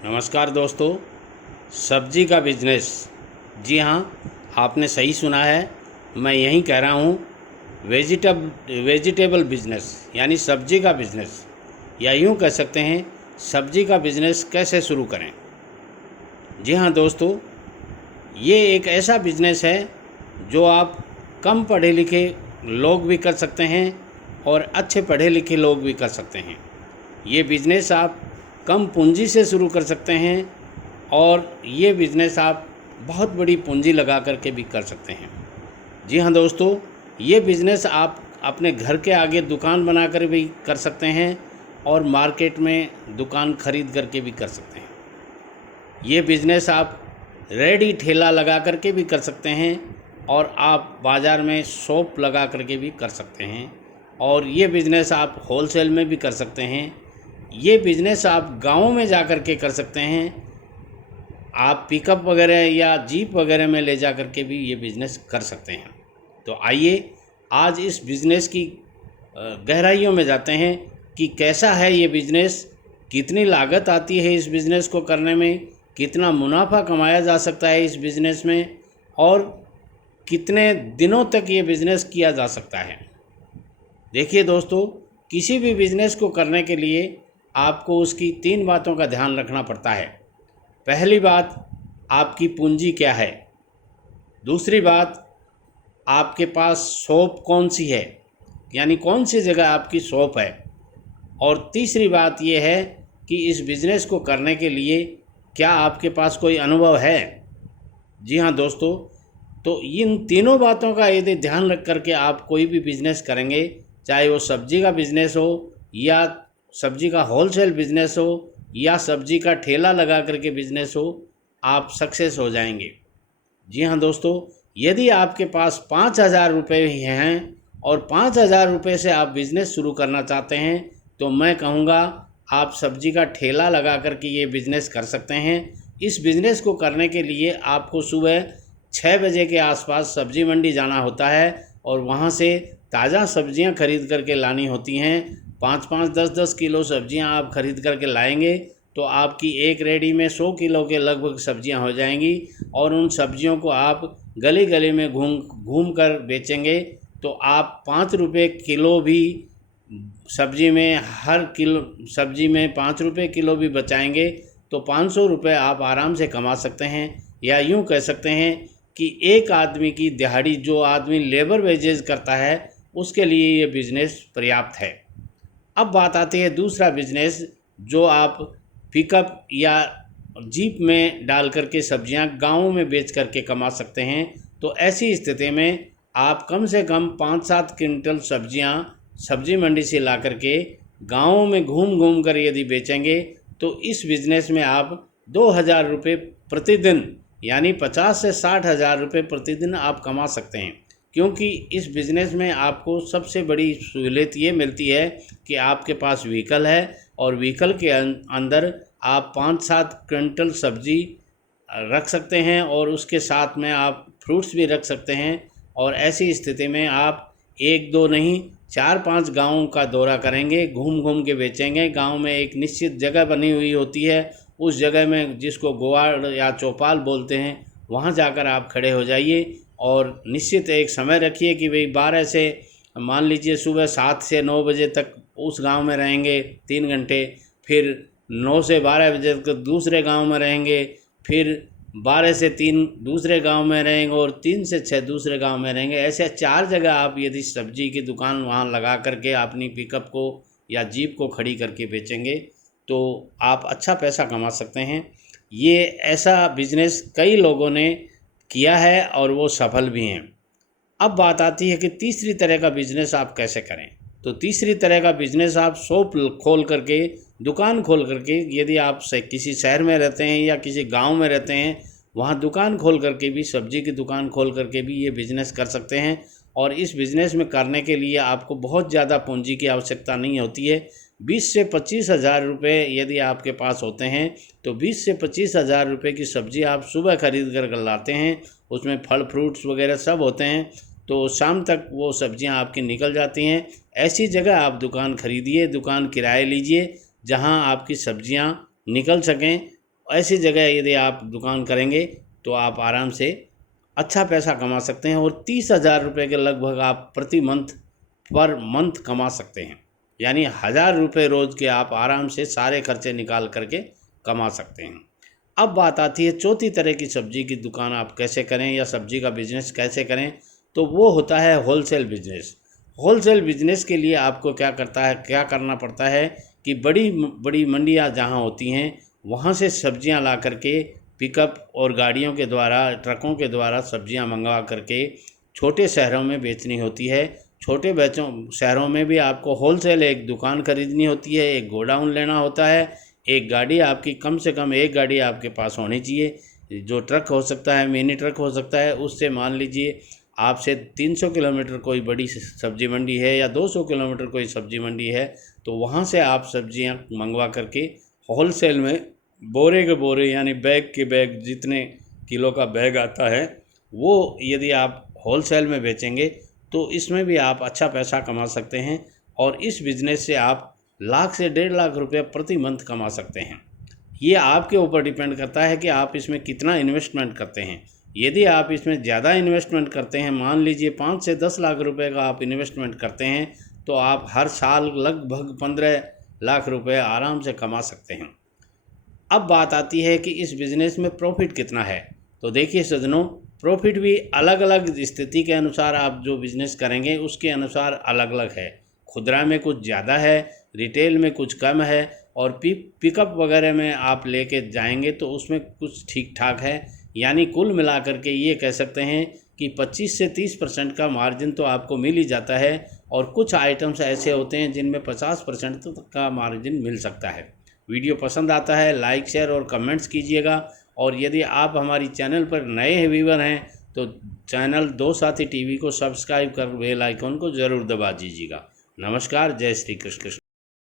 नमस्कार दोस्तों। सब्जी का बिजनेस, जी हाँ, आपने सही सुना है। मैं यही कह रहा हूँ, वेजिटेबल बिजनेस यानी सब्जी का बिजनेस, या यूँ कह सकते हैं सब्जी का बिजनेस कैसे शुरू करें। जी हाँ दोस्तों, ये एक ऐसा बिजनेस है जो आप कम पढ़े लिखे लोग भी कर सकते हैं और अच्छे पढ़े लिखे लोग भी कर सकते हैं। ये बिज़नेस आप कम पूंजी से शुरू कर सकते हैं और ये बिज़नेस आप बहुत बड़ी पूंजी लगा करके भी कर सकते हैं। जी हाँ दोस्तों, ये बिज़नेस आप अपने घर के आगे दुकान बनाकर भी कर सकते हैं और मार्केट में दुकान खरीद करके भी कर सकते हैं। ये बिज़नेस आप रेडी ठेला लगा करके भी कर सकते हैं और आप बाज़ार में शॉप लगा करके भी कर सकते हैं, और ये बिज़नेस आप होलसेल में भी कर सकते हैं। ये बिज़नेस आप गाँव में जा कर के कर सकते हैं। आप पिकअप वगैरह या जीप वगैरह में ले जा कर के भी ये बिज़नेस कर सकते हैं। तो आइए आज इस बिज़नेस की गहराइयों में जाते हैं कि कैसा है ये बिज़नेस, कितनी लागत आती है इस बिज़नेस को करने में, कितना मुनाफा कमाया जा सकता है इस बिज़नेस में, और कितने दिनों तक ये बिज़नेस किया जा सकता है। देखिए दोस्तों, किसी भी बिज़नेस को करने के लिए आपको उसकी 3 बातों का ध्यान रखना पड़ता है। पहली बात, आपकी पूंजी क्या है। दूसरी बात, आपके पास शॉप कौन सी है, यानी कौन सी जगह आपकी शॉप है। और तीसरी बात यह है कि इस बिज़नेस को करने के लिए क्या आपके पास कोई अनुभव है। जी हाँ दोस्तों, तो इन तीनों बातों का यदि ध्यान रख करके आप कोई भी बिज़नेस करेंगे, चाहे वो सब्जी का बिज़नेस हो या सब्जी का होलसेल बिज़नेस हो या सब्जी का ठेला लगा करके बिज़नेस हो, आप सक्सेस हो जाएंगे। जी हाँ दोस्तों, यदि आपके पास 5,000 रुपये ही हैं और 5,000 रुपये से आप बिज़नेस शुरू करना चाहते हैं, तो मैं कहूँगा आप सब्जी का ठेला लगा करके ये बिज़नेस कर सकते हैं। इस बिज़नेस को करने के लिए आपको सुबह 6 बजे के आसपास सब्जी मंडी जाना होता है और वहाँ से ताज़ा सब्जियाँ खरीद करके लानी होती हैं। 5-5, 10-10 किलो सब्जियाँ आप खरीद करके लाएंगे तो आपकी एक रेडी में 100 किलो के लगभग सब्जियां हो जाएंगी, और उन सब्जियों को आप गली गली में घूम घूम कर बेचेंगे तो आप 5 रुपये किलो भी सब्जी में, हर किलो सब्जी में 5 रुपये किलो भी बचाएंगे तो 500 रुपये आप आराम से कमा सकते हैं। या यूँ कह सकते हैं कि एक आदमी की दिहाड़ी, जो आदमी लेबर वेजेस करता है, उसके लिए ये बिज़नेस पर्याप्त है। अब बात आती है दूसरा बिज़नेस, जो आप पिकअप या जीप में डाल करके सब्जियां गाँव में बेच करके कमा सकते हैं। तो ऐसी स्थिति में आप कम से कम 5-7 क्विंटल सब्जियां सब्जी मंडी से ला करके गाँव में घूम घूम कर यदि बेचेंगे तो इस बिज़नेस में आप 2,000 रुपये प्रतिदिन, यानी 50 से 60,000 रुपये प्रतिदिन आप कमा सकते हैं। क्योंकि इस बिज़नेस में आपको सबसे बड़ी सहूलियत ये मिलती है कि आपके पास व्हीकल है और व्हीकल के अंदर आप 5-7 क्विंटल सब्जी रख सकते हैं और उसके साथ में आप फ्रूट्स भी रख सकते हैं। और ऐसी स्थिति में आप 1-2 नहीं 4-5 गाँवों का दौरा करेंगे, घूम घूम के बेचेंगे। गांव में एक निश्चित जगह बनी हुई होती है, उस जगह में जिसको गोवाड़ या चौपाल बोलते हैं, वहां जाकर आप खड़े हो जाइए और निश्चित एक समय रखिए कि भाई 12 से, मान लीजिए सुबह 7 से 9 बजे तक उस गांव में रहेंगे 3 घंटे, फिर 9 से 12 बजे तक दूसरे गांव में रहेंगे, फिर 12 से 3 दूसरे गांव में रहेंगे और 3 से 6 दूसरे गांव में रहेंगे। ऐसे 4 जगह आप यदि सब्जी की दुकान वहां लगा करके अपनी पिकअप को या जीप को खड़ी करके बेचेंगे तो आप अच्छा पैसा कमा सकते हैं। ये ऐसा बिज़नेस कई लोगों ने किया है और वो सफल भी हैं। अब बात आती है कि तीसरी तरह का बिज़नेस आप कैसे करें। तो तीसरी तरह का बिज़नेस आप शॉप खोल करके, दुकान खोल करके, यदि आप किसी शहर में रहते हैं या किसी गांव में रहते हैं, वहां दुकान खोल करके भी, सब्जी की दुकान खोल करके भी ये बिज़नेस कर सकते हैं। और इस बिज़नेस में करने के लिए आपको बहुत ज़्यादा पूंजी की आवश्यकता नहीं होती है। 20 से 25,000 रुपये यदि आपके पास होते हैं तो 20 से 25,000 रुपये की सब्ज़ी आप सुबह खरीद कर लाते हैं, उसमें फल फ्रूट्स वगैरह सब होते हैं, तो शाम तक वो सब्जियां आपकी निकल जाती हैं। ऐसी जगह आप दुकान खरीदिए, दुकान किराए लीजिए जहां आपकी सब्जियां निकल सकें ऐसी जगह यदि आप दुकान करेंगे तो आप आराम से अच्छा पैसा कमा सकते हैं और 30,000 रुपये के लगभग आप प्रति मंथ पर मंथ कमा सकते हैं। यानी 1,000 रुपये रोज़ के आप आराम से सारे खर्चे निकाल करके कमा सकते हैं। अब बात आती है चौथी तरह की सब्जी की दुकान आप कैसे करें या सब्जी का बिजनेस कैसे करें, तो वो होता है होलसेल बिजनेस। होलसेल बिजनेस के लिए आपको क्या करना पड़ता है कि बड़ी बड़ी मंडियाँ जहाँ होती हैं वहाँ से सब्जियाँ ला करके पिकअप और गाड़ियों के द्वारा, ट्रकों के द्वारा सब्जियां मंगवा करके छोटे शहरों में बेचनी होती है। छोटे शहरों में भी आपको होलसेल एक दुकान खरीदनी होती है, एक गोडाउन लेना होता है, एक गाड़ी आपकी, कम से कम एक गाड़ी आपके पास होनी चाहिए। जो ट्रक हो सकता है, मिनी ट्रक हो सकता है, उससे मान लीजिए आपसे 300 किलोमीटर कोई बड़ी सब्जी मंडी है या 200 किलोमीटर कोई सब्जी मंडी है, तो वहाँ से आप सब्जियां मंगवा करके होलसेल में बोरे के बोरे यानी बैग के बैग, जितने किलो का बैग आता है वो यदि आप होलसेल में बेचेंगे तो इसमें भी आप अच्छा पैसा कमा सकते हैं और इस बिज़नेस से आप लाख से 1.5 लाख रुपये प्रति मंथ कमा सकते हैं। ये आपके ऊपर डिपेंड करता है कि आप इसमें कितना इन्वेस्टमेंट करते हैं। यदि आप इसमें ज़्यादा इन्वेस्टमेंट करते हैं, मान लीजिए 5 से 10 लाख रुपए का आप इन्वेस्टमेंट करते हैं, तो आप हर साल लगभग 15 लाख रुपए आराम से कमा सकते हैं। अब बात आती है कि इस बिज़नेस में प्रॉफिट कितना है। तो देखिए सज्जनों, प्रॉफिट भी अलग अलग स्थिति के अनुसार आप जो बिज़नेस करेंगे उसके अनुसार अलग अलग है। खुदरा में कुछ ज़्यादा है, रिटेल में कुछ कम है और पिकअप वगैरह में आप लेके जाएंगे तो उसमें कुछ ठीक ठाक है। यानी कुल मिलाकर के ये कह सकते हैं कि 25 से 30% का मार्जिन तो आपको मिल ही जाता है और कुछ आइटम्स ऐसे होते हैं जिनमें 50% तक का मार्जिन मिल सकता है। वीडियो पसंद आता है लाइक, शेयर और कमेंट्स कीजिएगा और यदि आप हमारी चैनल पर नए व्यूवर हैं तो चैनल दो साथी टीवी को सब्सक्राइब कर बेल आइकन को ज़रूर दबा दीजिएगा। नमस्कार, जय श्री कृष्ण।